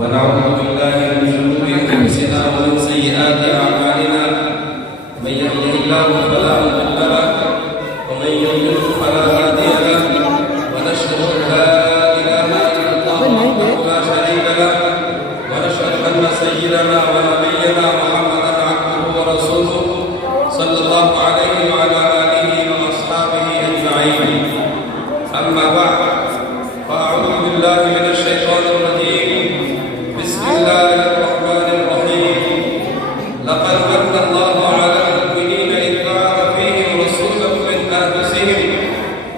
ونعوذ بالله من شرور انفسنا ومن سيئات اعمالنا من يهده الله فلا مضل له ومن يضلل فلا هادي له ونشهد ان لا اله الا الله وحده لا شريك له ونشهد ان سيدنا ونبينا محمدا عبده ورسوله صلى الله عليه وعلى اله واصحابه اجمعين. اما بعد فاعوذ بالله من الشيطان الرجيم. بسم الله الرحمن الرحيم. لقد من الله على المؤمنين إذ بعث فيهم رسولا من أنفسهم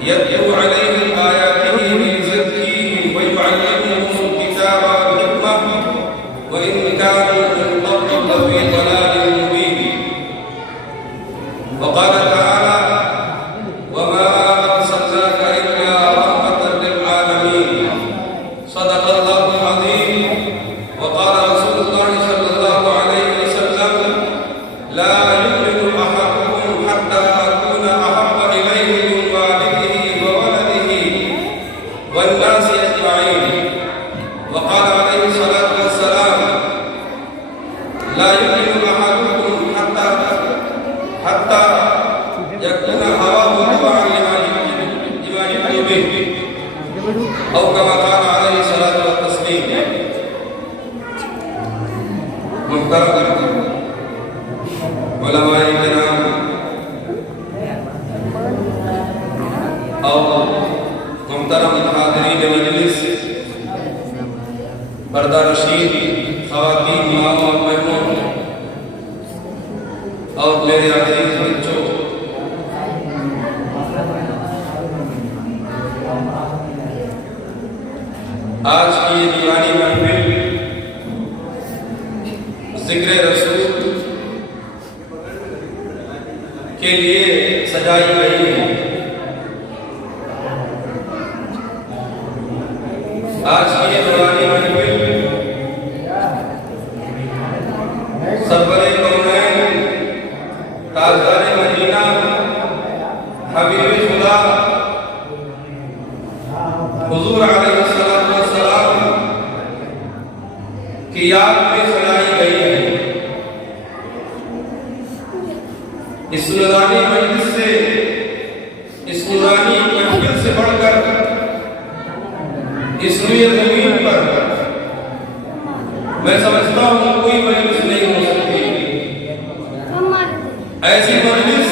يتلو عليهم آياته ويزكيهم ويعلمهم الكتاب والحكمة وإن كانوا من قبل لفي ضلال مبين. وقال تعالى: وما أرسلناك إلا رحمة للعالمين. صدق الله العظيم. وقال رسول الله صلى الله عليه وسلم: لا يؤمن أحدكم حتى أكون أحب إليه من والده وولده والناس أجمعين. وقال عليه الصلاة والسلام: لا يؤمن أحدكم حتى يكون هواه تبعا لما يؤمن به، أو كما قال عليه الصلاة والتسليم. محترم علماء کرام اور محترم حاضرین مجلس، پردہ رشید خواتین، ماں اور بہنوں اور میرے عزیز بچوں، آج کی یہ دیوانی محفل ذکر رسول کے لیے سجائی گئی ہے۔ آج کی یہ دیوانی محفل سرور کونین، تاجدار مدینہ، حبیب خدا حضور علیہ الصلوۃ والسلام کی یاد میں سجائی گئی ہے۔ اس نورانی مجلس سے، اس نورانی محفل سے بڑھ کر اس روئے زمین پر میں سمجھتا ہوں کوئی مجلس نہیں ہو سکتی۔ ایسی مجلس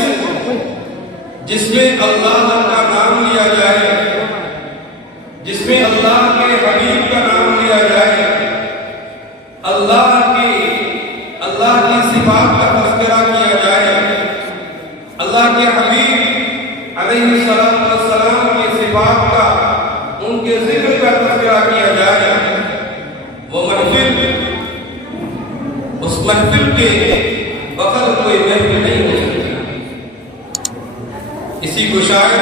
جس میں اللہ کا نام لیا جائے، جس میں اللہ کے حبیب کا نام لیا جائے، اللہ کی صفات کا تذکرہ کیا جائے، اللہ کے حبیب علیہ السلام کی صفات کا، ان کے ذکر کا تذکرہ کیا جائے، وہ محفل، اس محفل کے بغیر کوئی محفل نہیں ہو سکتی۔ اسی کو شاعر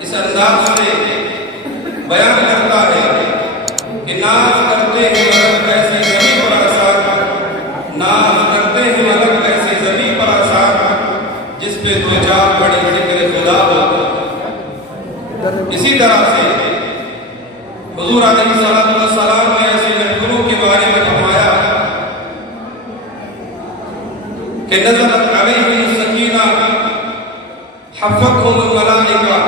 اس انداز سے بیان کرتا ہے کہ ناز کرتے ہیں ملک ایسی زمین پر آسان، ناز کرتے ہیں ملک ایسی زمین پر آسان، جس پہ دو چار بڑے ذکر خدا ہو۔ اسی طرح سے حضور علیہ السلام نے ایسے محفلوں کے بارے میں فرمایا کہ نزلت علیہم السکینہ حفتہم الملائکہ،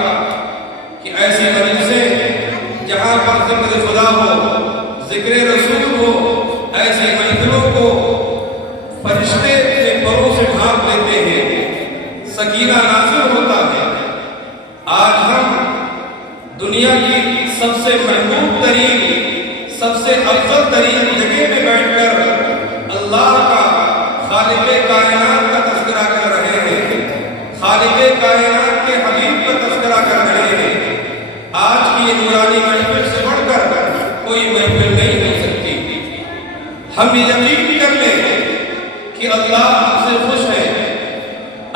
کہ ایسی مجلسیں جہاں پر ذکر خدا ہو، ذکر رسول ہو، ایسی محفلوں کو فرشتے کے پروں سے ڈھانپ لیتے ہیں، سکینہ نازل ہوتا ہے۔ آج ہم دنیا کی سب سے محبوب ترین، سب سے افضل ترین جگہ میں بیٹھ کر اللہ کا، خالق کائنات کا تذکرہ کر رہے ہیں، خالق کائنات کے حبیب کا تذکرہ کر رہے ہیں۔ آج کی یہ نورانی محفل سے بڑھ کر کوئی محفل نہیں ہو سکتی۔ ہم یہ یقین کر لیں کہ اللہ ہم سے خوش ہے،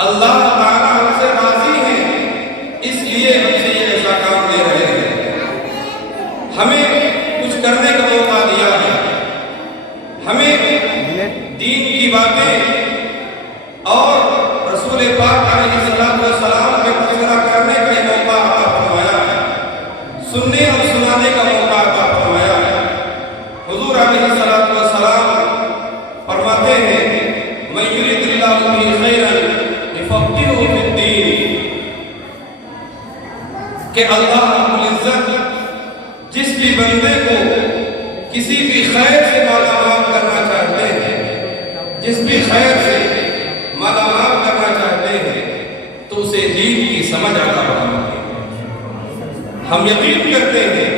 اللہ تعالیٰ ہم سے راضی ہے، اس لیے ہم سے یہ ایسا کام دے رہے ہیں، ہمیں کچھ کرنے کا موقع دیا ہے، ہمیں دین کی باتیں اور رسول پاک علیہ السلام کے تذکرہ کرنے کا یہ موقع عطا فرمایا ہے۔ سننے اور سنانے بنانے کا موقع عطا فرمایا ہے۔ حضور علیہ الصلوۃ والسلام فرماتے ہیں من یرید اللہ بہ خیرا یفقہہ فی الدین، کہ اللہ رب العزت جس بھی بندے کو کسی بھی خیر سے مالا مال کرنا چاہتے ہیں، جس بھی خیر سے مالا مال کرنا چاہتے ہیں، تو اسے دین کی سمجھ عطا فرماتے ہیں۔ ہم یقین کرتے ہیں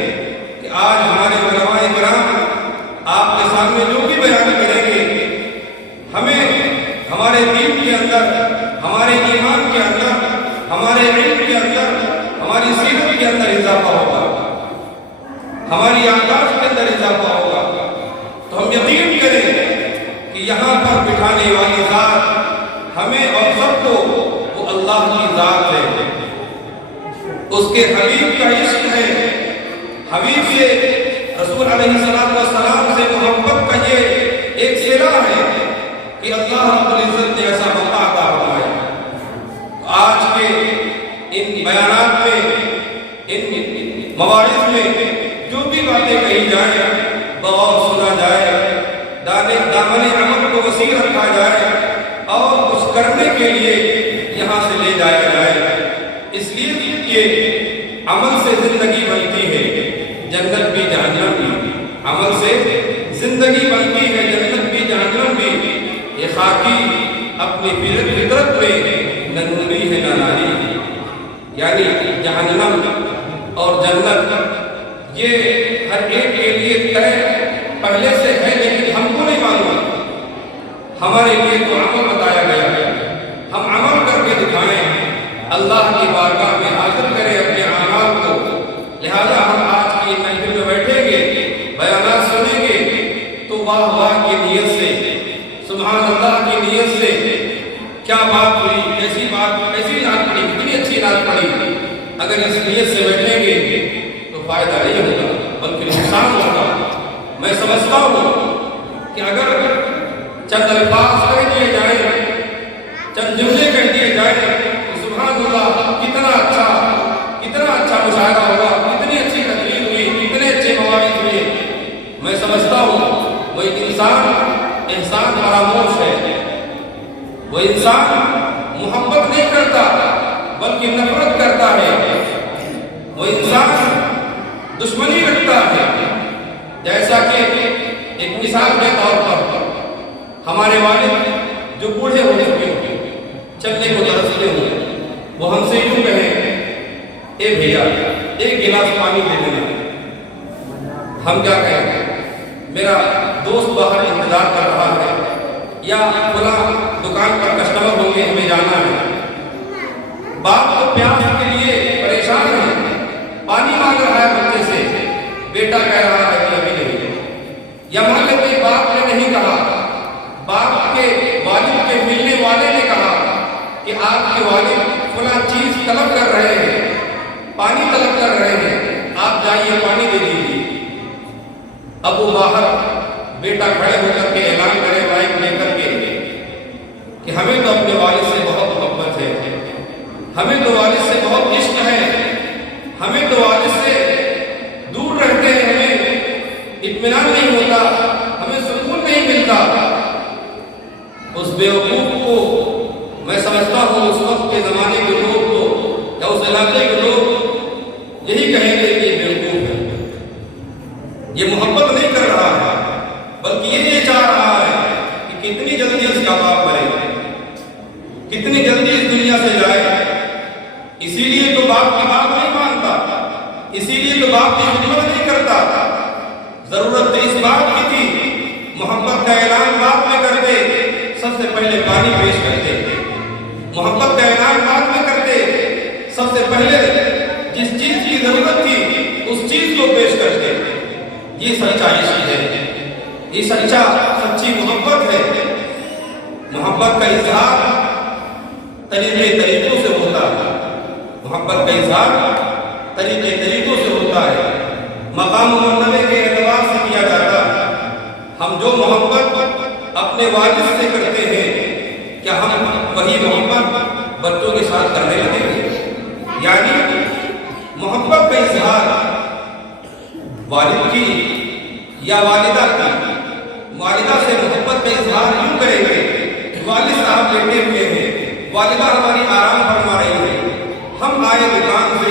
کہ آج ہمارے علماء کرام آپ کے سامنے جو بھی بیان کریں گے، ہمیں ہمارے دین کے اندر، ہمارے ایمان کے اندر، ہمارے علم کے اندر، ہماری سیرت کے اندر اضافہ ہوگا، ہماری یادداشت کے اندر اضافہ ہوگا۔ تو ہم یقین کریں کہ یہاں پر بٹھانے والی ذات ہمیں اور سب کو وہ اللہ کی ذات ہے، اس کے حبیب کا عشق ہے، حبیب سے رسول علیہ الصلوۃ والسلام سے محبت کا یہ ایک صلہ ہے کہ اللہ رب العزت نے ایسا موقع عطا فرمایا۔ آج کے ان بیانات میں، ان مواعظ میں جو بھی باتیں کہی جائیں، بغور سنا جائے، دامن عمل کو وسیع رکھا جائے اور کچھ کرنے کے لیے یہاں سے لے جایا جائے، اس لیے کہ عمل سے زندگی بنتی ہے، جنت بھی جہنم بھی۔ عمل سے زندگی بنتی ہے، جنت بھی جہنم بھی۔ یہ خاکی اپنی فطرت میں نہ نوری ہے نہ ناری، یعنی جہنم اور جنت یہ ہر ایک کے لیے طے پہلے سے ہے، لیکن ہم کو نہیں معلوم۔ ہمارے لیے تو عمل بتایا گیا ہے، ہم عمل کر کے دکھائیں، اللہ کی بارگاہ میں حاضر کریں اپنے اعمال کو۔ لہذا ہم آج کی محفل میں بیٹھیں گے، بیانات سنیں گے تو واہ واہ کی نیت سے، سبحان اللہ کی نیت سے، کیا بات ہوئی، کیسی بات، کیسی نعت پڑھی، کتنی اچھی نعت پڑھی، اگر اس نیت سے بیٹھیں گے تو فائدہ نہیں ہوگا بلکہ نقصان ہوگا۔ میں سمجھتا ہوں کہ اگر چند الفاظ کہہ دیے جائیں، چند جملے کہہ دیے جائیں تو سبحان اللہ کتنا اچھا مشاہدہ ہوگا، کتنی اچھی تقریر ہوئی، کتنے اچھے مواعظ ہوئے۔ میں سمجھتا ہوں وہ انسان احسان فراموش ہے، وہ انسان محبت نہیں کرتا بلکہ نفرت کرتا ہے، وہ انسان دشمنی رکھتا ہے۔ جیسا کہ ایک مثال کے طور پر ہمارے والد جو بوڑھے ہو چکے ہیں، چلنے کو ترستے ہوں، وہ ہم سے یوں کہیں اے بھیا ایک گلاس پانی دے دینا، ہم کیا کہیں؟ میرا دوست باہر انتظار کر رہا ہے، یا فلاں دکان پر کسٹمر ہوں گے، ہمیں جانا ہے۔ باپ تو پیاس کے لیے پریشان ہے، پانی مانگ رہا ہے بچے سے، بیٹا کہہ رہا ہے کہ ابھی نہیں، یا مان لیتے باپ نے نہیں کہا، باپ کے والد کے ملنے والے نے کہا کہ آپ کے والد فلاں چیز طلب کر رہے ہیں، پانی طلب کر رہے ہیں، آپ جائیے پانی دے دیجیے۔ اب وہ باہر بیٹا کھڑے ہو کر کے اعلان کرے مائک لے کر کے کہ ہمیں تو اپنے والد سے بہت محبت ہے، ہمیں تو والد سے بہت عشق ہے، ہمیں تو والد سے دور رہتے ہیں، ہمیں اطمینان نہیں ہوتا، ہمیں سکون نہیں ملتا۔ اس بیوقوف کو میں سمجھتا ہوں اس وقت کے زمانے کے لوگ تو، یا اس علاقے کے لوگ یہی کہیں گے کہ یہ بیوقوف ہے، یہ محبت نہیں کر رہا ہے بلکہ یہ چاہ رہا ہے کہ کتنی جلدی اس کا باپ مرے، کتنی جلدی اس دنیا سے جائے۔ اسی لیے تو باپ کی بات نہیں مانتا، اسی لیے تو باپ کی خدمت نہیں کرتا۔ ضرورت اس بات کی تھی، محبت کا اعلان باپ میں کرتے، سب سے پہلے پانی پیش کرتے، محبت کا اعلان بعد میں کرتے، سب سے پہلے جس چیز کی ضرورت تھی اس چیز کو پیش کرتے۔ یہ سچا عشق ہے، یہ سچی محبت ہے۔ محبت کا اظہار طریقوں سے ہوتا ہے، محبت کا اظہار طریقوں سے ہوتا ہے، مقام و مرتبے کے اعتبار سے کیا جاتا ہے۔ ہم جو محبت اپنے والد سے کرتے ہیں، کیا ہم وہی محبت بچوں کے ساتھ کرنے لگیں گے؟ یعنی محبت کا اظہار والد کی یا والدہ کی، والدہ سے محبت کا اظہار یوں کریں گے، والد صاحب لیٹے ہوئے ہیں، والدہ ہماری آرام فرما رہی ہے، ہم آئے دکان سے،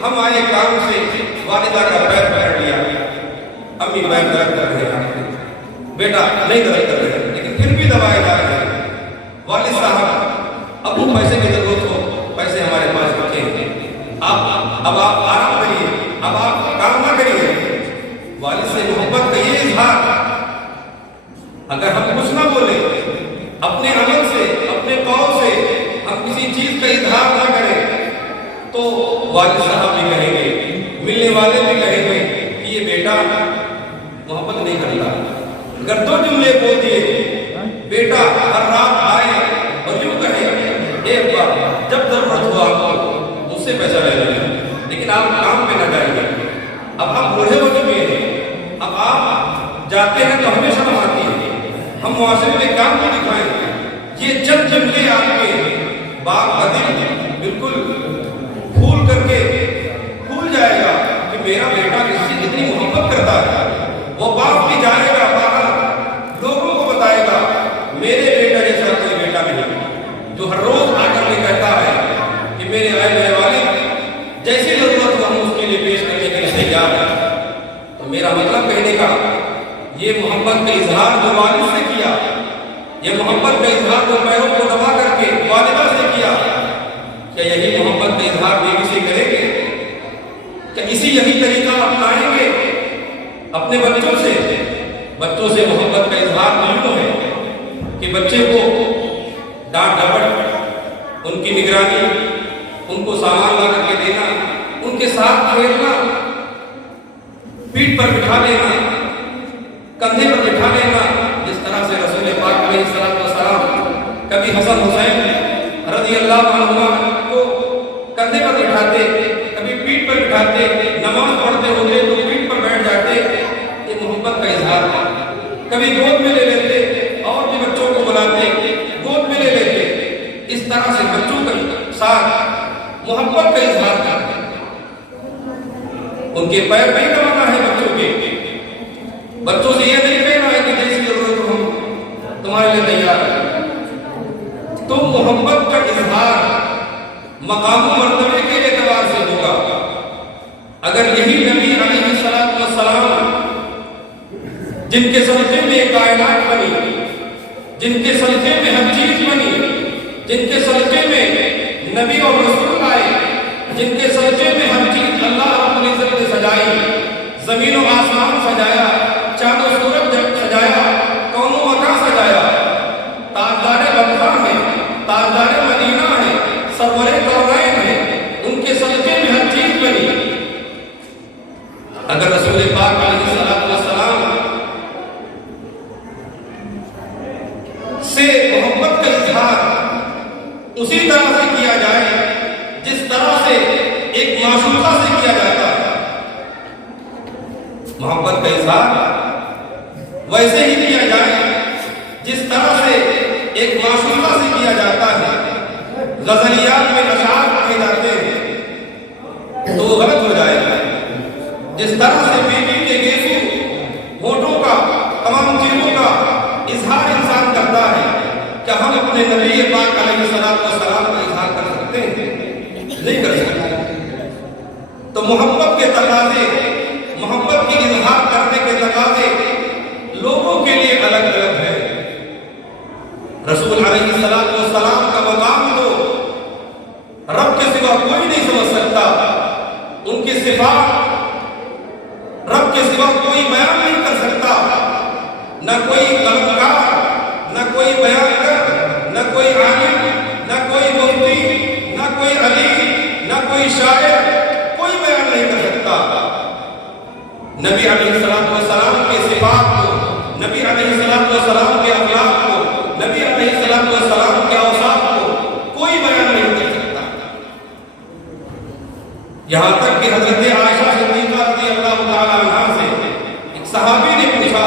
ہم آئے کام سے، والدہ کا پیر پکڑ لیا، امی پیر درد کر رہے ہیں، بیٹا نہیں درد کر رہے لیکن پھر بھی دوائے جا رہے ہیں، والد صاحب اب وہ پیسے کی ضرورت ہو، پیسے ہمارے پاس رکھے ہیں، اب آپ آرام کریے، اب آپ کام نہ کریے۔ والد سے محبت کا یہ اظہار اگر ہم کچھ نہ بولیں، اپنے عمل سے، اپنے قول سے ہم کسی چیز کا اظہار نہ کریں تو والد صاحب بھی کہیں گے، ملنے والے بھی کہیں گے کہ یہ بیٹا محبت نہیں کرتا۔ اگر دو جملے بول دیے، بیٹا ہر رات آئے اور یوں کہے، ایک بار جب ضرورت ہو آپ کو مجھ سے پیسہ لے لیں، لیکن آپ کام پہ نہ جائیے، اب آپ بوڑھے ہو چکے ہیں، اب آپ جاتے ہیں تو ہمیں شرم آتی ہے، ہم معاشرے میں کام کو دکھائیں۔ یہ جب جملے آپ کے باپ کا دل بالکل پھول کر کے پھول جائے گا کہ میرا بیٹا اس سے اتنی محبت کرتا ہے، وہ باپ بھی جائے گا باہر، لوگوں کو بتائے گا میرے بیٹا جیسا کوئی بیٹا نہیں، جو ہر روز آ کر کے کہتا ہے کہ میرے آئے میرے والد جیسی ضرورت ہو ہم اس کے لیے پیش کرنے کے لیے تیار ہیں۔ تو میرا مطلب کہنے کا یہ محبت کا اظہار جو والد سے کیا، یہ محبت کا اظہار جو پیروں کو دبا کر کے والدہ سے کیا، کیا یہی محبت کا اظہار بیوی سے کریں گے؟ کیا یہی طریقہ اپنائیں گے اپنے بچوں سے؟ بچوں سے محبت کا اظہار معلوم ہے کہ بچے کو ڈانٹ ڈپٹ، ان کی نگرانی، ان کو سامان لا کر کے دینا، ان کے ساتھ کھیلنا، پیٹھ پر بٹھا لینا، کندھے پر بٹھا لینا، جس طرح سے رسول پاک علیہ السلام کبھی حسن حسین رضی اللہ عنہما کو کندھے پر بٹھاتے، کبھی پیٹھ پر بٹھاتے، نماز پڑھتے ہوتے تو پیٹھ پر بیٹھ جاتے، یہ محبت کا اظہار ہے۔ کبھی گود میں لے لیتے، اور بھی بچوں کو بلاتے گود میں لے لیتے، اس طرح سے بچوں کے ساتھ محبت کا اظہار کرتے۔ ان کے پیر نہیں دبانا ہے بچوں کے، بچوں سے یہ نہیں کہنا ہے کہ جیسی ضرورت ہو ہم تمہارے لیے تیار ہیں۔ تو محبت کا اظہار مقام و مرتبے کے اعتبار سے ہوگا۔ اگر یہی نبی علیہ السلام جن کے صدقے میں کائنات بنی، جن کے صدقے میں ہر چیز بنی، جن کے صدقے میں نبی اور رسول آئے، جن کے صدقے میں ہر چیز اللہ رب العزت نے سجائی، زمین و آسمان سجایا، چاند و سورج سجایا، کون و مکان سجایا، تاجدار بغداد ہے، تاجدار مدینہ ہے، سرور کونین ہے، ان کے صدقے میں ہر چیز بنی۔ اگر رسول پاک علیہ السلام سے محبت کا اظہار اسی طرح سے کیا جائے جس طرح سے ایک معشوقہ سے کیا جاتا ہے، محبت کا اظہار ویسے ہی کیا جائے جس طرح سے ایک معشوقہ سے کیا جاتا ہے، غزلیات میں اشعار کہے جاتے ہیں تو وہ غلط ہو جائے گا۔ جس طرح سے بیوی کے گیسو ہونٹوں کا، تمام چیزوں کا اظہار انسان کرتا ہے، کیا ہم اپنے نبی پاک علیہ السلام کا اظہار کر سکتے ہیں؟ نہیں کر سکتے۔ تو محبت کے تقاضے، محبت کی اظہار کرنے کے تقاضے لوگوں کے لیے الگ الگ ہے۔ رسول علیہ السلام کا مقام تو رب کے سوا کوئی نہیں سمجھ سکتا، ان کی صفات رب کے سوا کوئی بیان نہیں کر سکتا، نہ کوئی قلمکار، نہ کوئی بیان کر، نہ کوئی عالم، نہ کوئی مفتی، نہ کوئی علی، نہ کوئی شاعر، کوئی بیان نہیں کر سکتا نبی علیہ السلام کے صفات کو، نبی علیہ السلام کے اخلاق کو، نبی علیہ السلام کے اوصاف کو کوئی بیان نہیں کر سکتا۔ یہاں تک کہ حضرت عائشہ صدیقہ رضی اللہ تعالیٰ عنہا سے ایک صحابی نے پوچھا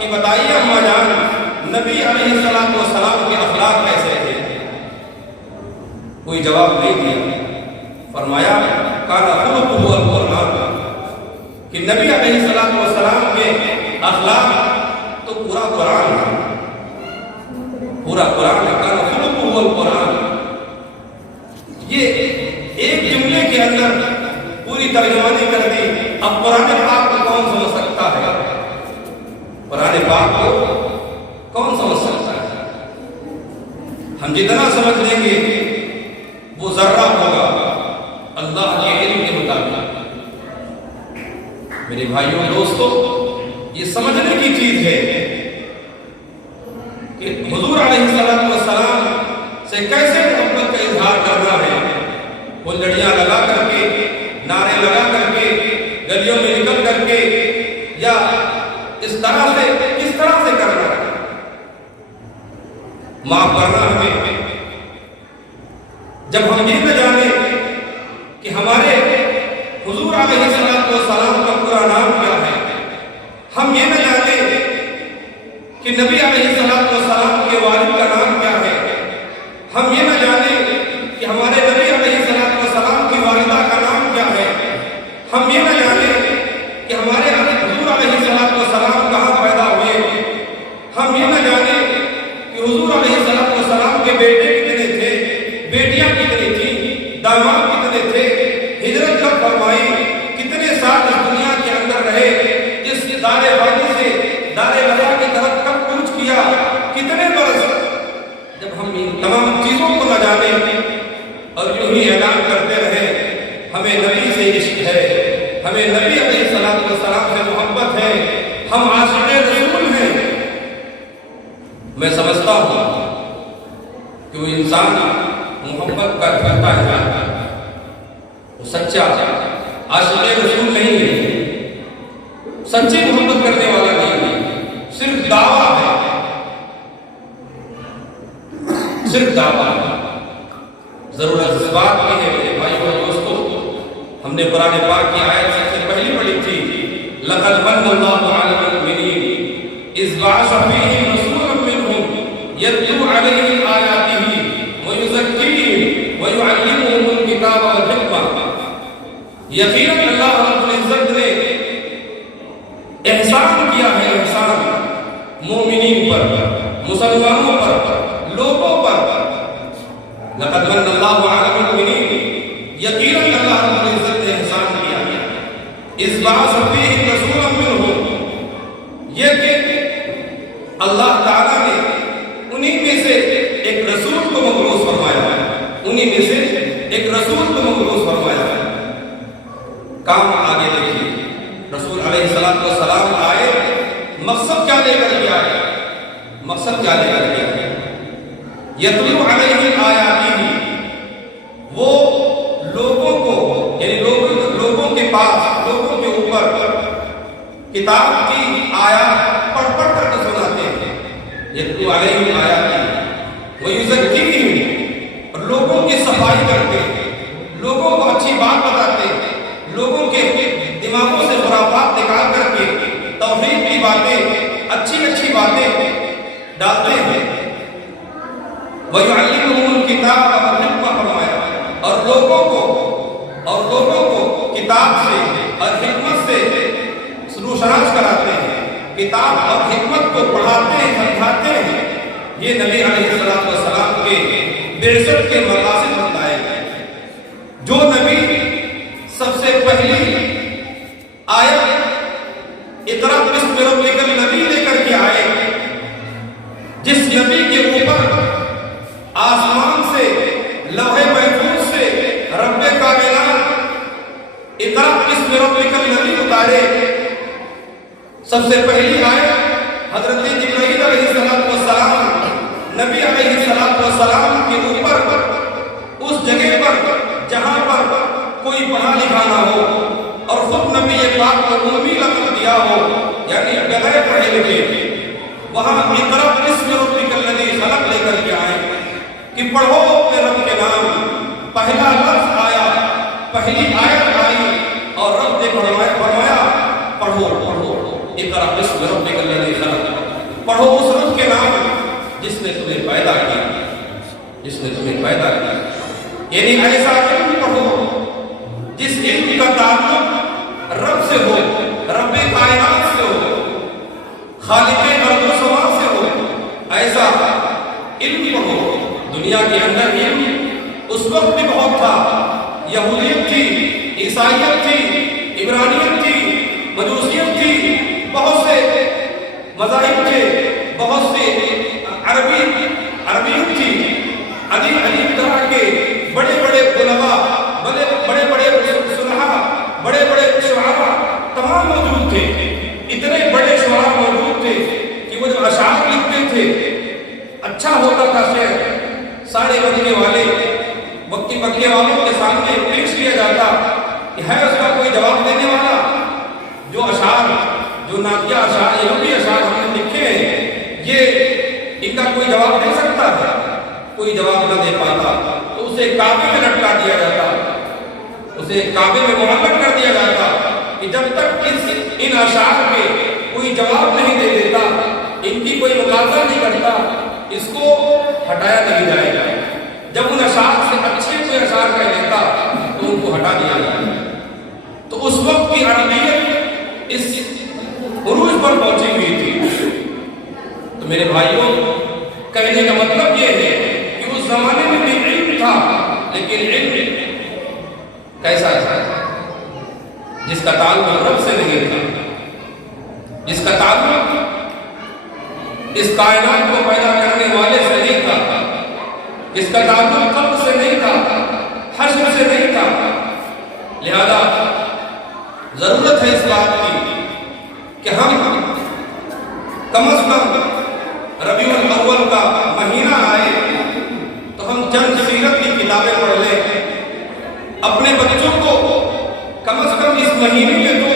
کہ بتائیے اماں جان، نبی علیہ السلام کے اخلاق کیسے تھے؟ کوئی جواب نہیں دیا، فرمایا کانا خلقہ القرآن، کہ نبی علیہ الصلوۃ والسلام کے اخلاق تو پورا قرآن ہے، پورا قرآن ہے، کان خلقہ القرآن۔ یہ ایک جملے کے اندر پوری ترجمانی کر دی۔ اب قرآن پاک کو کون سمجھ سکتا ہے؟ قرآن پاک کو کون سمجھ سکتا ہے؟ ہم جتنا سمجھ لیں گے وہ ذرہ ہوگا اللہ کے علم کے مطابق۔ میرے بھائیوں دوستو، یہ سمجھنے کی چیز ہے کہ حضور علیہ السلام سے کیسے محبت کا اظہار کرنا ہے۔ وہ لڑیاں لگا کر کے، نعرے لگا کر کے، گلیوں میں نکل کر کے، یا اس طرح سے کس طرح سے کرنا ہے؟ معاف کرنا ہمیں جب ہم یہ نہ جانے کہ ہمارے حضور علیہ السلام کا پورا نام کیا ہے، ہم یہ نہ جانے کہ نبی علیہ السلام کے والد کا نام کیا ہے، ہم یہ نہ جانے کہ ہمارے نبی علیہ السلام کی والدہ کا نام کیا ہے، ہم یہ نہ جانے کہ ہمارے حضور علیہ السلام کہاں پیدا ہوئے، ہم یہ نہ جانے کہ حضور علیہ السلام کے بیٹے کتنے تھے، بیٹیاں کتنی تھیں، داماد کتنے تھے، ہجرت کب فرمائی، کتنے سال اس دنیا کے اندر رہے، اس دار وادی سے دار بقا کی طرف کب کوچ کیا، کتنے برس۔ جب ہم ان تمام چیزوں کو نہ جانے اور یوں ہی اعلان کرتے رہے ہمیں نبی سے عشق ہے، ہمیں نبی علیہ السلام سے محبت ہے، ہم عاشق رسول ہیں، میں سمجھتا ہوں کہ وہ انسان محبت کا کرتا ہے، وہ سچا عاشق رسول نہیں ہے، سچی محبت کرنے والا نہیں ہے، صرف دعویٰ ہے، صرف دعویٰ ہے۔ ضرورت اس بات کی ہے میرے بھائیوں اور دوستوں، ہم نے قرآن پاک کی آیت سب سے پہلی پڑھی تھی، لَقَدْ مَنَّ اللَّهُ عَلَى الْمُؤْمِنِينَ إِذْ بَعَثَ فِيهِمْ رَسُولًا مِّنْهُمْ يَتْلُو عَلَيْهِمْ آيَاتِهِ وَيُزَكِّيهِمْ وَيُعَلِّمُهُمُ الْكِتَابَ وَالْحِكْمَةَ۔ یقیناً اللہ رب العزت نے احسان کیا ہے، احسان مومنین پر، مسلمانوں پر، لوگوں پر۔ لقد من اللہ علی المؤمنین، یقیناً اللہ رب العزت نے احسان کیا ہے، اذ بعث فیہم رسولا منہم، یہ کہ اللہ تعالیٰ نے انہی میں سے ایک رسول کو مبعوث فرمایا ہے، انہی میں سے ایک رسول کو مبعوث فرمایا ہے۔ کام آگے دیکھیے، رسول علیہ السلام آئے، مقصد کیا لے کر کے آئے؟ مقصد کیا لے کر کے آئے؟ یتلو علیہم آیاتہ، وہ لوگوں کو، یعنی لوگوں کے پاس، لوگوں کے اوپر کتاب کی آیات پڑھ پڑھ کر کے سناتے ہیں۔ یتلو علیہم آیاتہ ویزکیہم، اور لوگوں کی صفائی کرتے ہیں، لوگوں کو اچھی بات بتاتے ہیں، لوگوں کے دماغوں سے خرافات نکال کر کے توحید کی باتیں، اچھی اچھی باتیں ڈالتے ہیں۔ وَيُعَلِّمُهُمُ الْكِتَابَ وَالْحِكْمَةَ فرمایا، اور لوگوں کو کتاب سے اور حکمت سے روشناس کراتے ہیں، کتاب اور حکمت کو پڑھاتے ہیں، سمجھاتے ہیں۔ یہ نبی علیہ السلام کے بعثت کے مقاصد بتائے گئے۔ جو نبی سب سے پہلی آیت اقرأ بسم ربک الذی لے کر کے آئے، جس نبی کے اوپر آسمان سے، لوح محفوظ سے رب کائنات اقرأ بسم ربک الذی اتارے، سب سے پہلی آیت حضرت جبرائیل علیہ السلام نبی علیہ السلام کے اوپر، اس جگہ پر جہاں پر کوئی پڑھا لکھا نہ ہو اور خود نبی پاک کو امی لقب دیا ہو، یعنی بغیر پڑھے لکھے، وہاں اقرأ بسم ربک الذی خلق لے کر کے آئے کہ پڑھو اپنے رب کے نام۔ پہلا لفظ آیا، پہلی آیت آئی اور رب نے فرمایا پڑھو اقرأ بسم ربک الذی خلق، پڑھو اس رب کے نام جس نے تمہیں پیدا کیا، جس نے تمہیں پیدا کیا، یعنی ایسا علم پڑھو جس علم کا تعلق رب سے ہو، خالق ارض و سما سے ہو، ایسا علم ہو۔ دنیا کے اندر علم اس وقت بھی بہت تھا، یہودیت تھی، عیسائیت تھی، عبرانیت تھی، مجوسیت تھی، بہت سے مذاہب تھے، بہت سے عربیت تھی، عجیب طرح کے بڑے بڑے علماء، بڑے بڑے صلحاء، بڑے بڑے شعراء تمام موجود تھے۔ اتنے بڑے شعراء موجود تھے کہ وہ جب اشعار لکھتے تھے اچھا ہوتا تھا شعر، سارے مکے والوں کے سامنے پیش کیا جاتا کہ ہے اس کا کوئی جواب دینے والا؟ جو نعتیہ اشعار، یہودی اشعار ہم نے لکھے ہیں، یہ ان کا کوئی جواب دے سکتا ہے؟ کوئی جواب نہ دے پاتا تو اسے کعبے میں لٹکا دیا جاتا، اسے کعبے میں معلق کر دیا جاتا کہ جب تک ان اشعار کے کوئی جواب نہیں دے دیتا، ان کی کوئی مقابلہ نہیں کرتا، اس کو ہٹایا نہیں جائے گا۔ جب ان اشعار سے اچھے کوئی اشعار کہہ لیتا تو ان کو ہٹا دیا جائے۔ تو اس وقت کی عربیت اس عروج پر پہنچی ہوئی تھی۔ تو میرے بھائیوں، کہنے کا مطلب یہ ہے کہ اس زمانے میں بھی علم تھا، لیکن علم کیسا تھا؟ جس کا تعلق رب سے نہیں تھا، جس کا تعلق اس کائنات کو پیدا کرنے والے سے نہیں تھا، جس کا تعلق قبر سے نہیں تھا، حشر سے نہیں تھا۔ لہذا ضرورت ہے اس بات کی کہ ہم کم از کم ربیع الاول کا مہینہ آئے تو ہم چند سیرت کی کتابیں پڑھ لیں، اپنے بچوں کو کم از کم اس مہینے میں تو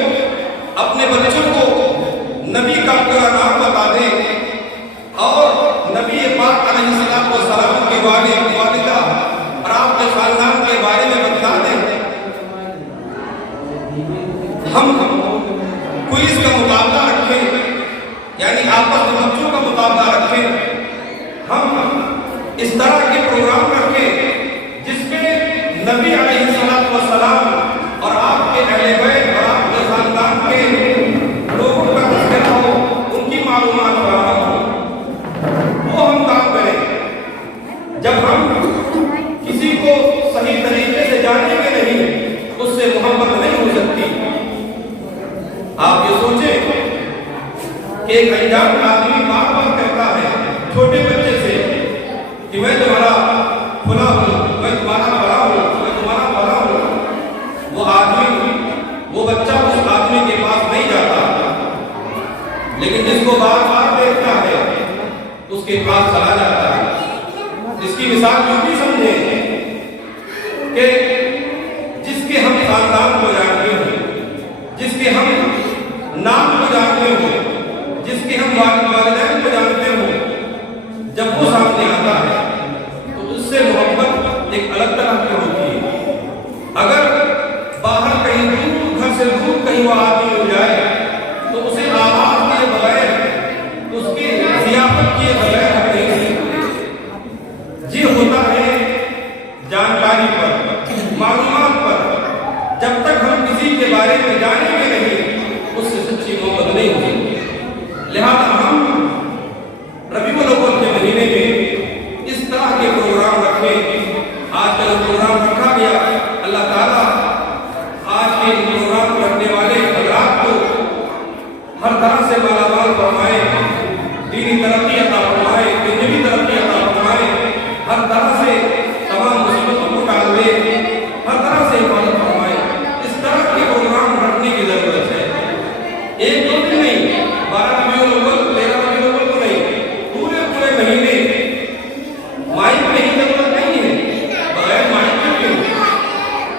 اپنے بچوں کو نبی کا پورا نام بتا دیں اور نبی پاک علیہ السلام کے والدہ اور آپ کے خاندان کے بارے میں بتا دیں۔ ہم کوئز کا مقابلہ رکھیں، یعنی آپس میں بچوں کا مقابلہ رکھیں، ہم اس طرح کے پروگرام رکھیں جس میں نبی علیہ السلام اور آپ کے اہل بیت اور آپ کے خاندان کے لوگوں کا تذکرہ ہو، ان کی معلومات فراہم ہو، وہ ہم کام کریں۔ جب ہم کسی کو صحیح طریقے سے جانیں گے نہیں، اس سے محبت نہیں ہو سکتی۔ آپ یہ سوچیں کہ ایک انجان آدمی بار بار کہتا ہے چھوٹے بچے سے کہ میں تمہارا فلاں ہوں، میں تمہارا بڑا ہوں، میں تمہارا بڑا ہوں۔ وہ بچہ اس آدمی کے پاس نہیں جاتا، لیکن جس کو بار بار دیکھتا ہے اس کے پاس چلا جاتا ہے۔ اس کی مثال یوں بھی سمجھیں کہ جس کے ہم خاندان کو جانتے ہوں، جس کے ہم نام کو جانتے ہوں، جس کے ہم والدین کو جانتے ہوں، جب وہ سامنے آتا ہے تو اس سے محبت ایک الگ طرح کی ہوتی ہے۔ اگر باہر کہیں دور، گھر سے دور کہیں وہ آدمی ہو جائے تو اسے آواز کیے بغیر، اس کی ضیافت کیے بغیر ہم نہیں سکتے۔ یہ ہوتا ہے جانکاری پر، معلومات پر۔ جب تک ہم کسی کے بارے میں جانیں گے نہیں، اس سے سچی محبت نہیں ہوگی۔ لہذا ہم ربیع الاول کے مہینے میں اس طرح کے پروگرام رکھیں۔ آج کا جو پروگرام رکھا گیا، اللہ تعالیٰ آج کے پروگرام کرنے والے حضرات کو ہر طرح سے مالا مال فرمائے، دینی ترقی عطا فرمائے، دنیوی ترقی عطا فرمائے، ہر طرح سے تمام مصیبتوں کو ٹال دے، ہر طرح سے حفاظت فرمائے۔ اس طرح کے پروگرام رکھنے کی ضرورت ہے۔ ایک دو دن نہیں، 12 ربیع الاول، 13 ربیع الاول کو نہیں، پورے مہینے مائک میں ہی ضرورت نہیں ہے، بغیر مائک کے بھی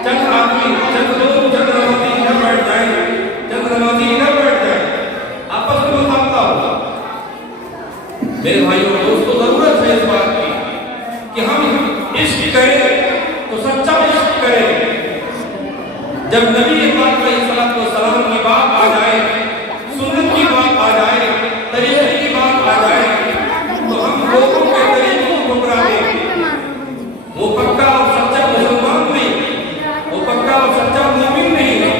چند آدمی، چند لوگ، چند نمازی ادھر بیٹھ جائیں، چند نمازی ادھر بیٹھ جائیں، آپس میں مقابلہ ہوگا۔ میرے بھائیوں اور دوستوں، ضرورت ہے اس بات کی کہ ہم عشق کریں تو سچا عشق کریں۔ جب نبی پاک علیہ السلام کی بات آ جائے، سنت کی بات آ جائے، طریقے کی بات آ جائے تو ہم لوگوں کے طریقوں کو ٹھکرا دیں۔ وہ پکا اور سچا مسلمان نہیں، وہ پکا اور سچا مومن نہیں ہے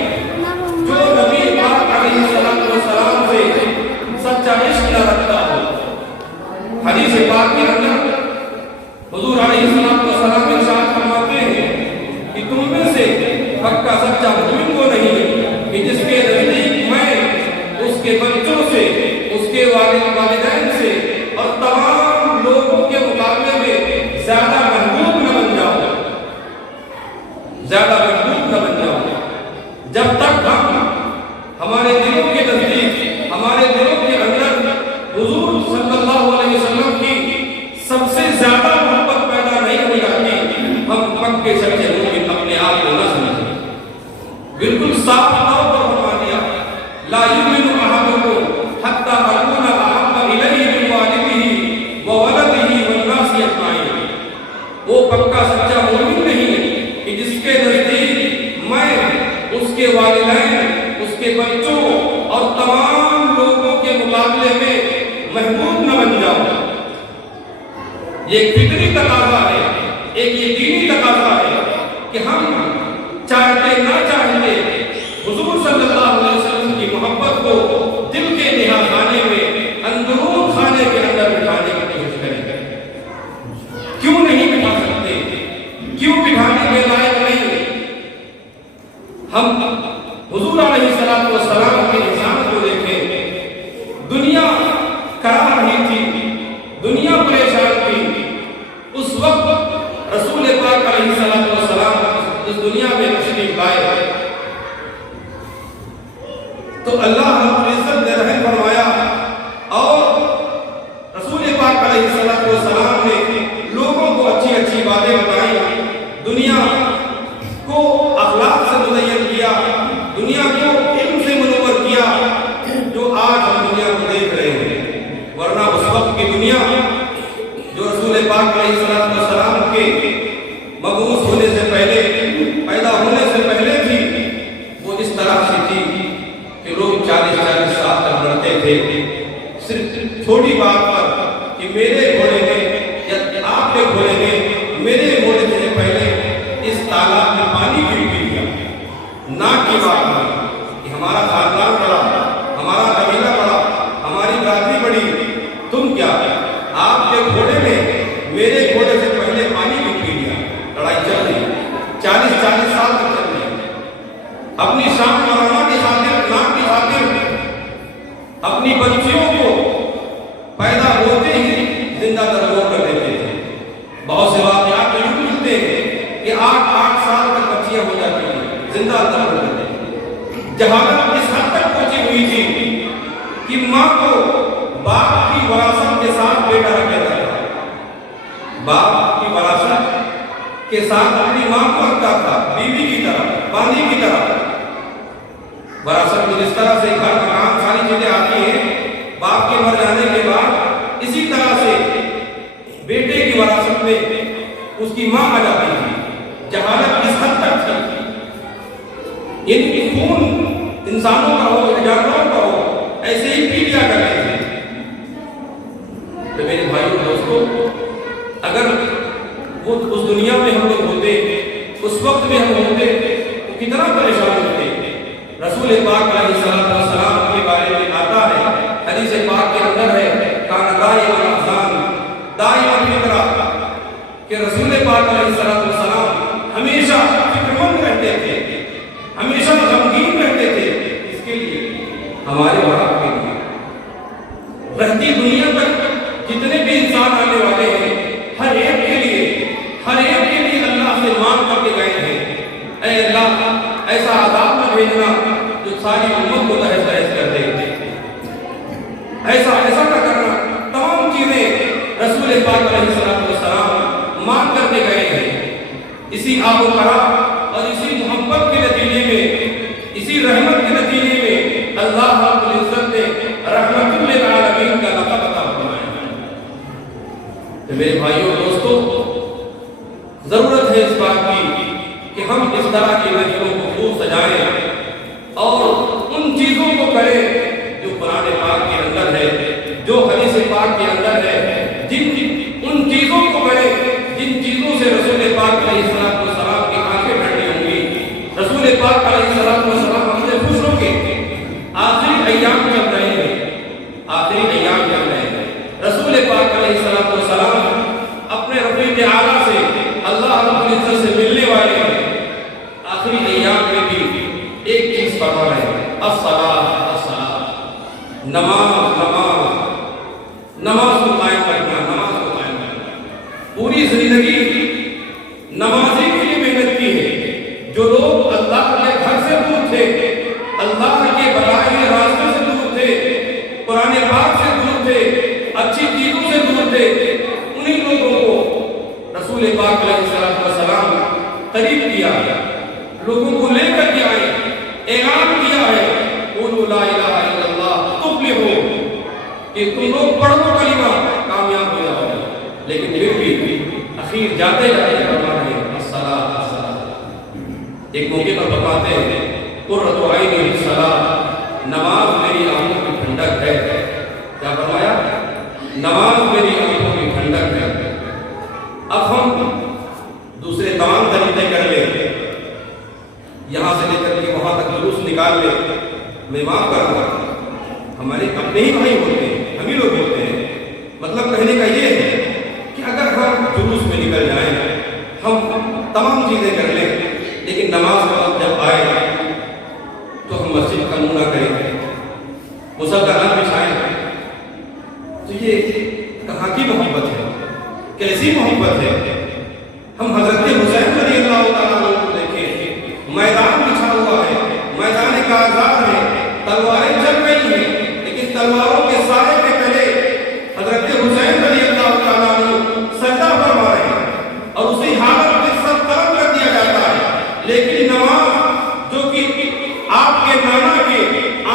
جو نبی پاک علیہ السلام سے سچا عشق تمام لوگوں کے مقابلے میں محبوب نہ بن جاؤ. یہ ایک فطری تقاضا ہے، ایک یقینی تقاضا ہے کہ ہم چاہتے نہ چاہتے حضور صلی اللہ علیہ وسلم کی محبت کو دل کے نہا خانے میں، اندرون خانے کے اندر بٹھانے کی کوشش کریں. کیوں نہیں بٹھا سکتے؟ کیوں بٹھانے کے لائق نہیں؟ ہم حضور علیہ السلام کے انسان کو دیکھیں. دنیا کرا رہی تھی، دنیا پریشان تھی. اس وقت رسول پاک علیہ السلام اس دنیا میں تشریف لائے تو اللہ رب العزت نے رحم فرمایا اور رسول پاک علیہ السلام نے لوگوں کو اچھی اچھی باتیں بتائیں، دنیا کو اخلاق سے مزین کیا، دنیا کو علم سے منور کیا، جو آج ہم دنیا کو دیکھ رہے ہیں. ورنہ اس وقت کی دنیا جو رسول پاک علیہ السلام کے مبعوث ہونے سے پہلے، پیدا ہونے سے پہلے تھی، وہ اس طرح سے تھی کہ لوگ 40 سال تک لڑتے تھے صرف چھوٹی بات پر کہ میرے گھوڑے نے یا آپ کے گھوڑے نے میرے گھوڑے سے پہلے اس تالاب میں پانی پی لیا. ناک کی بات نہیں کہ ہمارا خاندان بڑا، ہمارا قبیلہ بڑا، ہماری برادری بڑی، تم کیا آپ کے گھوڑے نے میرے گھوڑے سے پہلے پانی بھی پی لیا. لڑائی چل رہی 40 سال تک چل رہی. اپنی شان مولانا کی خاطر، نام کی خاطر اپنی بچیوں کو پیدا ہوتے ہی زندہ درگور کر دیتے تھے. بہت سے واقعات میں یوں ملتے ہیں کہ 8 سال تک بچیاں ہو جاتی ہیں، زندہ درگور کر دیتے ہیں. جہالت اس حد تک پہنچی ہوئی تھی کہ ماں کو باپ کی وراثت کے ساتھ بیٹا رکھا جاتا تھا. باپ کی وراثت کے ساتھ اپنی ماں کو رکھتا تھا، بیوی کی طرح، باندھی کی طرح. وراثت میں جس طرح سے گھر مکان ساری چیزیں آتی ہیں باپ کے مر جانے کے بعد، اسی طرح سے بیٹے کی وراثت میں اس کی ماں آ جاتی تھی. جہالت اس حد تک تھی. ان کی خون انسانوں کا ہو یا جانوروں کا ہو ایسے ہی پی لیا کرتے تھے. میرے بھائیوں دوستوں، اگر وہ اس دنیا میں ہم لوگ ہوتے، اس وقت میں ہم ہوتے تو کتنا پریشان ہوتے. رسول پاک علیہ السلام کے بارے میں آتا ہے، حدیث پاک کے اندر ہے، کان دائما احزان دائما فکرہ، کہ رسول پاک علیہ السلام ہمیشہ فکر مند رہتے تھے، ہمیشہ غمگین رہتے تھے. اس کے لیے ہمارے وہاں کے لیے رہتی دنیا پر جتنے بھی انسان آنے والے ہیں، ہر ایک کے لیے اللہ سے مانگ کر کے گئے ہیں، اے اللہ ایسا عذاب نہ بھیجنا جو ساری امت کو تہس تہس کر دے. ایسا نہ کرنا. تمام چیزیں رسول پاک علیہ السلام مانگ کر کے گئے ہیں. اسی آب و ہوا اور اسی محبت کے نتیجے میں، اسی رحمت کے نتیجے میں اللہ رب العزت نے رحمت للعالمین کا لقب عطا فرمایا. میرے بھائیوں دوستوں، ضرورت ہے اس بات کی کہ ہم اس طرح کی محفلوں کو خوب سجائیں اور ان چیزوں کو کریں جو قرآن پاک کے اندر ہے، جو حدیث پاک کے اندر ہے. ان چیزوں کو کریں جن چیزوں سے رسول پاک علیہ السلام کی آنکھیں ٹھنڈی ہوں گی. رسول پاک علیہ السلام ہم سے خوش ہوں گے. آخری ایام چل رہے ہیں، آخری ایام چل رہے ہیں. رسول پاک علیہ السلام اپنے رفیق اعلیٰ سے، اللہ رب العزت سے ملنے والے ہیں. آخری ایام میں بھی ایک چیز فرما رہے ہیں، الصلاۃ، نماز کو قائم رکھنا. پوری زندگی نمازی کے لیے محنت کی ہے. جو لوگ اللہ کے گھر سے دور تھے، اللہ کے بتائے ہوئے راستے سے دور تھے، قرآن پاک سے دور تھے، اچھی چیزوں سے دور تھے، انہی لوگوں کو رسول پاک علیہ السلام قریب کیا، لوگوں کو لے کر کے آئے، اعلان کیا ہے، قولوا لا الہ الا اللہ تفلحوا، کہ تم لوگ پڑھ لو کلمہ کامیاب ہو جاؤ. لیکن پھر بھی اخیر جاتے فرما رہے ہیں الصلاۃ. ایک موقع پر فرماتے ہیں قرۃ عینی الصلاۃ، نماز میری میں معاف کر دوں، ہمارے اپنے ہی بھائی ہوتے ہیں، ہم ہی لوگ ہوتے ہیں۔ مطلب کہنے کا یہ ہے کہ اگر ہم جلوس میں نکل جائیں، ہم تمام چیزیں کر لیں، لیکن نماز کا وقت جب آئے تو ہم مسجد کا منہ نہ کریں، مصلی نہ بچھائیں، تو یہ کہاں کی محبت ہے؟ کیسی محبت ہے؟ ہم حضرت حسین رضی اللہ تعالیٰ عنہ کو دیکھیں، میدان بچھا ہوا ہے، میدان کا آزاد ہے، تلواریں چل رہی ہیں، لیکن تلواروں کے سائے کے تلے حضرت حسین رضی اللہ تعالیٰ عنہ سجدہ فرما رہے ہیں، اور اسی حالت میں سب طرف کر دیا جاتا ہے، لیکن نماز جو کہ آپ کے نانا کے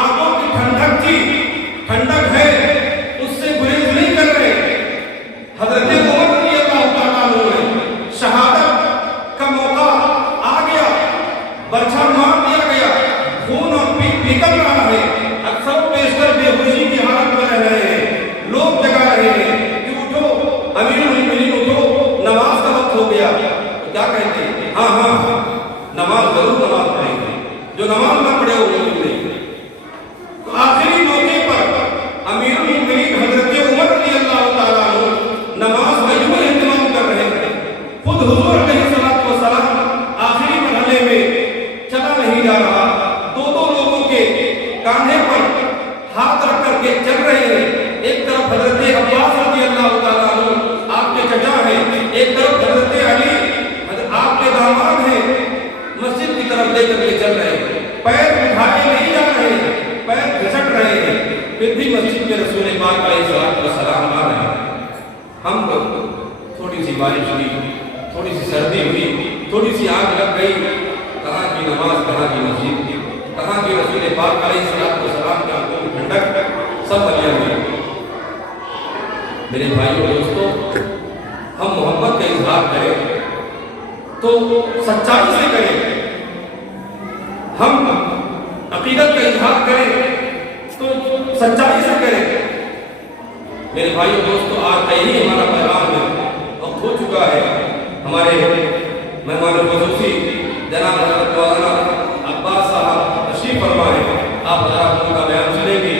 آنکھوں کی ٹھنڈک تھی، ٹھنڈک ہے، اس سے گریز نہیں کر رہے۔ حضرت عمر رضی اللہ تعالیٰ عنہ نے شہادت کا موقع آ گیا، برچھا مار دیا گیا، خون اور پیٹ نکل رہا ہے، اکثر بیشتر بے ہوشی کی حالت میں رہ رہے ہیں، لوگ جگا رہے ہیں کہ اٹھو امیر المومنین اٹھو، نماز کا وقت ہو گیا۔ تو کیا کہتے ہیں؟ ہاں ہاں نماز ضرور نماز پڑھیں گے، جو نماز نہ پڑھے وہ مومن نہیں۔ تو آخری موقع پر امیر المومنین حضرت عمر رضی اللہ تعالیٰ عنہ نماز کا یوں اہتمام کر رہے ہیں، خود حضور علیہ الصلوۃ والسلام آخری مرحلے میں چلا نہیں جا رہا، دو لوگوں کے کاندھے پر ہاتھ رکھ کر کے چل رہے ہیں، ایک طرف حضرت عباس رضی اللہ تعالیٰ عنہ آپ کے چچا ہیں، ایک طرف حضرت علی آپ کے داماد ہیں، مسجد کی طرف لے کر کے چل رہے ہیں، پیر اٹھائے نہیں جا رہے ہیں، پیر گھسٹ رہے ہیں، پھر بھی مسجد میں رسول پاک علیہ الصلوۃ والسلام آ رہے ہیں۔ ہم کو تھوڑی سی بارش ہوئی، تھوڑی سی سردی ہوئی، تھوڑی سی آگ لگ گئی، کہاں کی نماز، کہاں کی مسجد، کہاں کی رسول پاک علیہ الصلوۃ والسلام کے آنکھوں کی ٹھنڈک، سب بھلیا ہوئی۔ میرے بھائیوں دوستوں، ہم محبت کا اظہار کریں تو سچائی سے کریں، ہم عقیدت کا اظہار کریں تو سچائی سے کریں۔ میرے بھائیوں دوستوں، آج کا یہی ہمارا پیغام ہے، وقت ہو چکا ہے۔ ہمارے مہمان خصوصی جناب حضرت مولانا عباس صاحب تشریف فرمائے، آپ حضرات ان کا بیان سنیں گے۔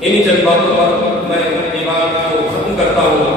انہی چند باتوں پر میں یہ بات کو ختم کرتا ہوں۔